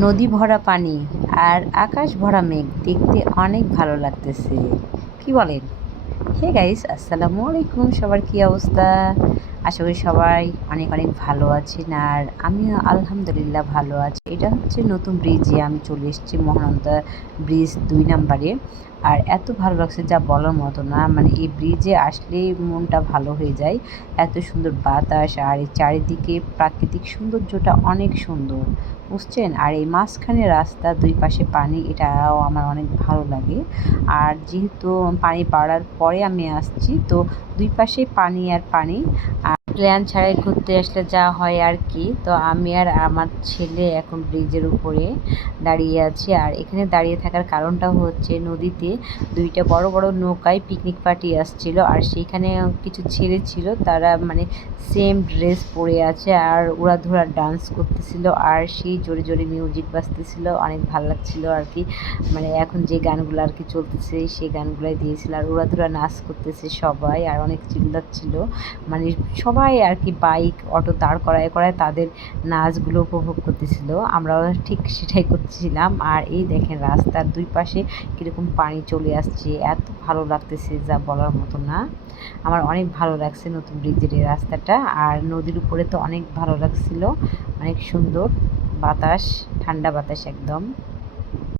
নদী ভরা পানি আর আকাশ ভরা মেঘ দেখতে অনেক ভালো লাগতেছে। কি বলেন? হে গাইস আসসালামু আলাইকুম। সবার কি অবস্থা? আশা করি সবাই অনেক অনেক ভালো আছেন আর আমিও আলহামদুলিল্লাহ ভালো আছি। এটা হচ্ছে নতুন ব্রিজে আমি চলে এসেছি মহানন্দা ব্রিজ দুই নাম্বারে। আর এত ভালো লাগছে যা বলার মতো না মানে এই ব্রিজে আসলেই মনটা ভালো হয়ে যায়। এত সুন্দর বাতাস আর এই চারিদিকে প্রাকৃতিক সৌন্দর্যটা অনেক সুন্দর, বুঝছেন? আর এই মাঝখানে রাস্তা দুই পাশে পানি, এটাও আমার অনেক ভালো লাগে। আর যেহেতু পানি বাড়ার পরে আমি আসছি, তো দুই পাশে পানি আর পানি। আর প্ল্যান ছাড়াই ঘুরতে আসলে যা হয় আর কি। তো আমি আর আমার ছেলে এখন ব্রিজের উপরে দাঁড়িয়ে আছি। আর এখানে দাঁড়িয়ে থাকার কারণটা হচ্ছে নদীতে দুইটা বড় বড় নৌকায় পিকনিক পার্টি আসছিল। আর সেইখানে কিছু ছেলে ছিল, তারা মানে সেম ড্রেস পরে আছে আর উড়াধুরা ডান্স করতেছিল। আর সেই জোরে জোরে মিউজিক বাজতেছিল, অনেক ভালো লাগছিল আর কি। মানে এখন যে গানগুলো আর কি চলতেছে, সেই গানগুলোই দিয়েছিল। আর উড়াধুরা নাচ করতেছে সবাই, আর অনেক চিল্লাচ্ছিল। মানে সবাই আর কি বাইক অটো দাঁড় করায় করায় তাদের নাচগুলো উপভোগ করতেছিল। আমরাও ঠিক সেটাই করছিলাম আর এই দেখেন রাস্তার দুই পাশে কীরকম পানি চলে আসছে। এত ভালো লাগতেছে যা বলার মতো না। আমার অনেক ভালো লাগছে নতুন ব্রিজের এই রাস্তাটা। আর নদীর উপরে তো অনেক ভালো লাগছিল। অনেক সুন্দর। বাতাস, ঠান্ডা বাতাস একদম।